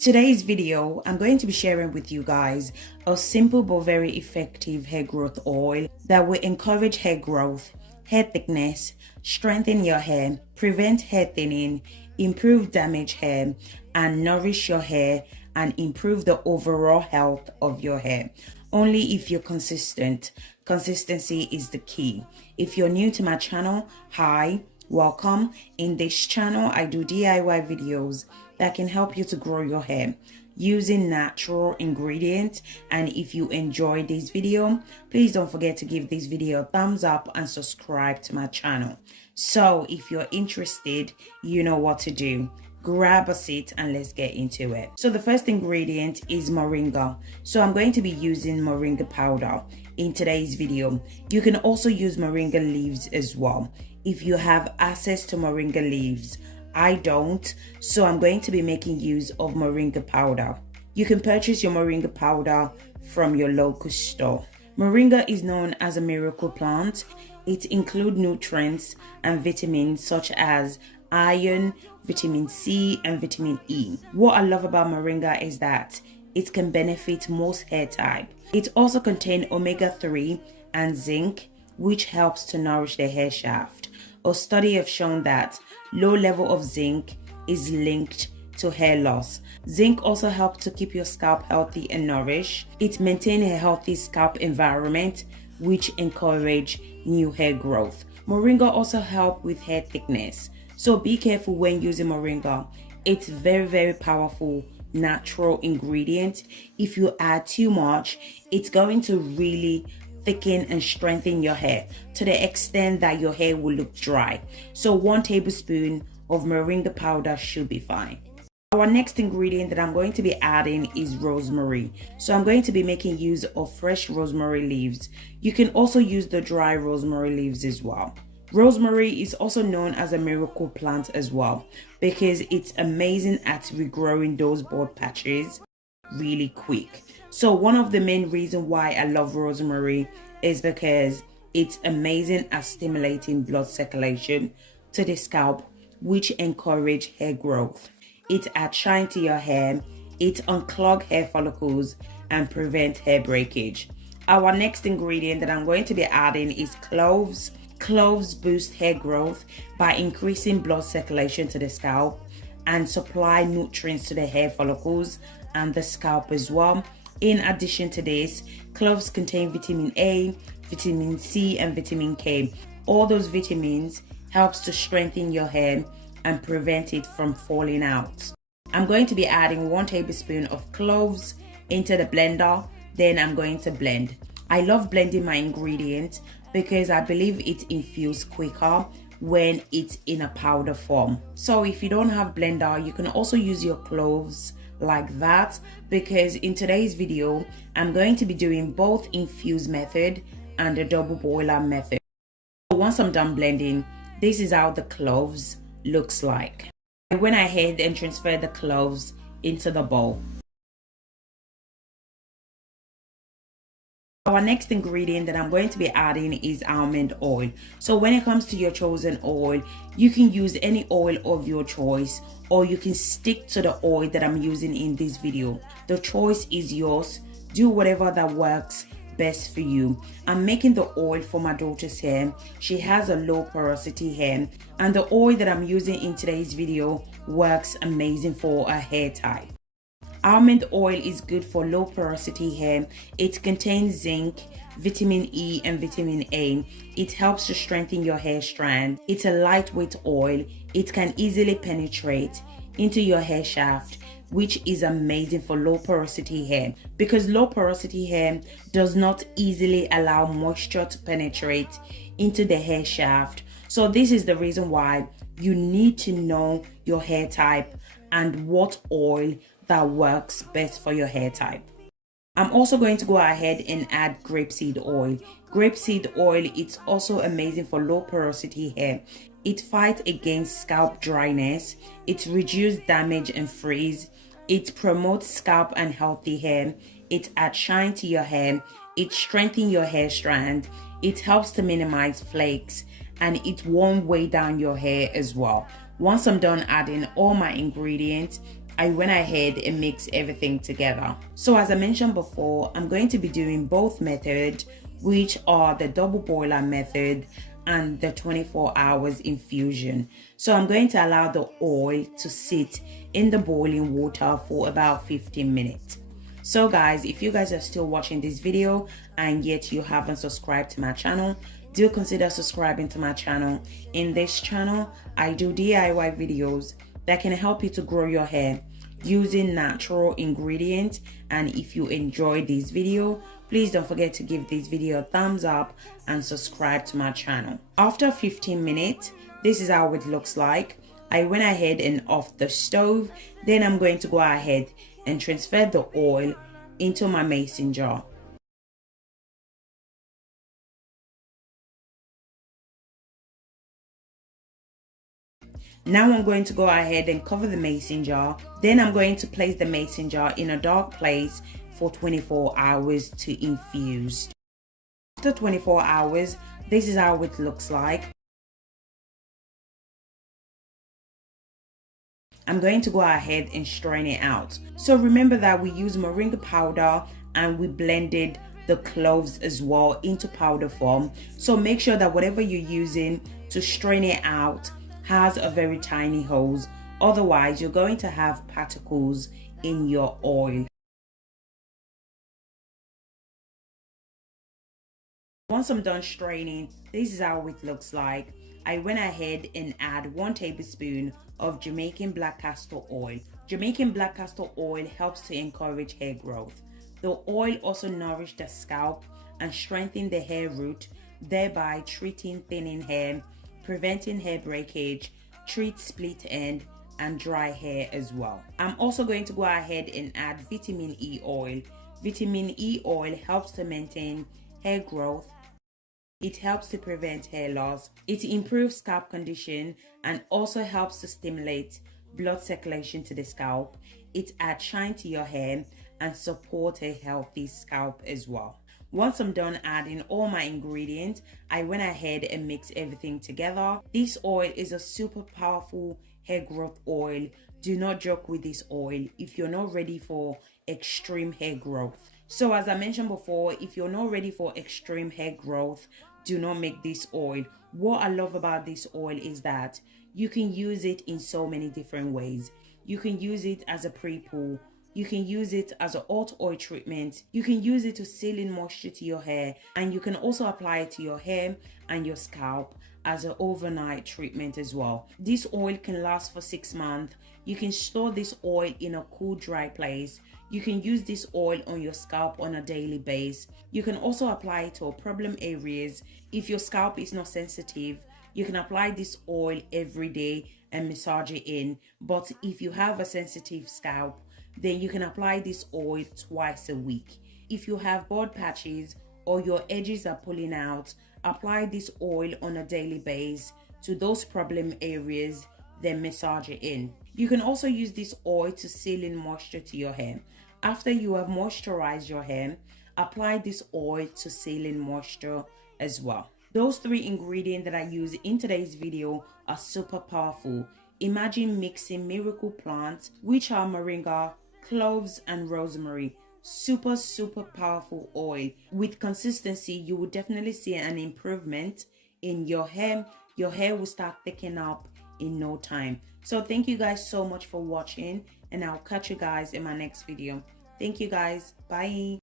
Today's video, I'm going to be sharing with you guys a simple but very effective hair growth oil that will encourage hair growth, hair thickness, strengthen your hair, prevent hair thinning, improve damaged hair, and nourish your hair and improve the overall health of your hair. Only if you're consistent. Consistency is the key. If you're new to my channel, hi, welcome. In this channel, I do DIY videos that can help you to grow your hair using natural ingredients. And if you enjoyed this video, please don't forget to give this video a thumbs up and subscribe to my channel. So if you're interested, you know what to do. Grab a seat and let's get into it. So the first ingredient is moringa. So I'm going to be using moringa powder in today's video. You can also use moringa leaves as well if you have access to moringa leaves. I don't, so I'm going to be making use of moringa powder. You can purchase your moringa powder from your local store. Moringa is known as a miracle plant. It includes nutrients and vitamins such as iron, vitamin C, and vitamin E. What I love about moringa is that it can benefit most hair type. It also contains omega-3 and zinc, which helps to nourish the hair shaft. A study have shown that low level of zinc is linked to hair loss. Zinc also helps to keep your scalp healthy and nourished. It maintains a healthy scalp environment, which encourage new hair growth. Moringa also helps with hair thickness. So be careful when using moringa. It's very powerful natural ingredient. If you add too much, it's going to really thicken and strengthen your hair to the extent that your hair will look dry. So 1 tablespoon of moringa powder should be fine. Our next ingredient that I'm going to be adding is rosemary. So I'm going to be making use of fresh rosemary leaves. You can also use the dry rosemary leaves as well. Rosemary is also known as a miracle plant as well because it's amazing at regrowing those bald patches really quick. So one of the main reasons why I love rosemary is because it's amazing at stimulating blood circulation to the scalp, which encourage hair growth. It adds shine to your hair, it unclogs hair follicles and prevent hair breakage. Our next ingredient that I'm going to be adding is cloves. Cloves boost hair growth by increasing blood circulation to the scalp and supply nutrients to the hair follicles and the scalp as well. In addition to this, cloves contain vitamin A, vitamin C, and vitamin K. All those vitamins helps to strengthen your hair and prevent it from falling out. I'm going to be adding 1 tablespoon of cloves into the blender. Then I'm going to blend. I love blending my ingredients because I believe it infuses quicker when it's in a powder form. So if you don't have blender, you can also use your cloves like that, because in today's video I'm going to be doing both infused method and the double boiler method. So once I'm done blending, this is how the cloves looks like. I went ahead and transferred the cloves into the bowl. Our next ingredient that I'm going to be adding is almond oil. So when it comes to your chosen oil, you can use any oil of your choice, or you can stick to the oil that I'm using in this video. The choice is yours. Do whatever that works best for you. I'm making the oil for my daughter's hair. She has a low porosity hair, and the oil that I'm using in today's video works amazing for a hair type. Almond oil is good for low porosity hair. It contains zinc, vitamin E, and vitamin A. It helps to strengthen your hair strand. It's a lightweight oil. It can easily penetrate into your hair shaft, which is amazing for low porosity hair because low porosity hair does not easily allow moisture to penetrate into the hair shaft. So this is the reason why you need to know your hair type and what oil that works best for your hair type. I'm also going to go ahead and add grapeseed oil. Grapeseed oil, it's also amazing for low porosity hair. It fights against scalp dryness. It reduces damage and frizz. It promotes scalp and healthy hair. It adds shine to your hair. It strengthens your hair strand. It helps to minimize flakes, and it won't weigh down your hair as well. Once I'm done adding all my ingredients, I went ahead and mixed everything together. So as I mentioned before, I'm going to be doing both methods, which are the double boiler method and the 24 hours infusion. So I'm going to allow the oil to sit in the boiling water for about 15 minutes. So guys, if you guys are still watching this video and yet you haven't subscribed to my channel, do consider subscribing to my channel. In this channel, I do DIY videos that can help you to grow your hair using natural ingredients. And if you enjoyed this video, please don't forget to give this video a thumbs up and subscribe to my channel. After 15 minutes, this is how it looks like. I went ahead and off the stove. Then I'm going to go ahead and transfer the oil into my mason jar. Now I'm going to go ahead and cover the mason jar. Then I'm going to place the mason jar in a dark place for 24 hours to infuse. After 24 hours, this is how it looks like. I'm going to go ahead and strain it out. So remember that we use moringa powder and we blended the cloves as well into powder form. So make sure that whatever you're using to strain it out has a very tiny hose. Otherwise, you're going to have particles in your oil. Once I'm done straining, this is how it looks like. I went ahead and add 1 tablespoon of Jamaican black castor oil. Jamaican black castor oil helps to encourage hair growth. The oil also nourishes the scalp and strengthens the hair root, thereby treating thinning hair, preventing hair breakage, treat split end and dry hair as well. I'm also going to go ahead and add vitamin E oil. Vitamin E oil helps to maintain hair growth. It helps to prevent hair loss. It improves scalp condition and also helps to stimulate blood circulation to the scalp. It adds shine to your hair and support a healthy scalp as well. Once I'm done adding all my ingredients, I went ahead and mixed everything together. This oil is a super powerful hair growth oil. Do not joke with this oil if you're not ready for extreme hair growth. So as I mentioned before, if you're not ready for extreme hair growth, do not make this oil. What I love about this oil is that you can use it in so many different ways. You can use it as a pre-poo. You can use it as a hot oil treatment. You can use it to seal in moisture to your hair, and you can also apply it to your hair and your scalp as an overnight treatment as well. This oil can last for 6 months. You can store this oil in a cool, dry place. You can use this oil on your scalp on a daily basis. You can also apply it to problem areas. If your scalp is not sensitive, you can apply this oil every day and massage it in. But if you have a sensitive scalp, then you can apply this oil twice a week. If you have bald patches or your edges are pulling out, apply this oil on a daily basis to those problem areas, then massage it in. You can also use this oil to seal in moisture to your hair. After you have moisturized your hair, apply this oil to seal in moisture as well. Those 3 ingredients that I use in today's video are super powerful. Imagine mixing miracle plants, which are moringa, cloves and rosemary. Super powerful oil. With consistency, you will definitely see an improvement in your hair. Your hair will start thickening up in no time. So thank you guys so much for watching, and I'll catch you guys in my next video. Thank you guys. Bye.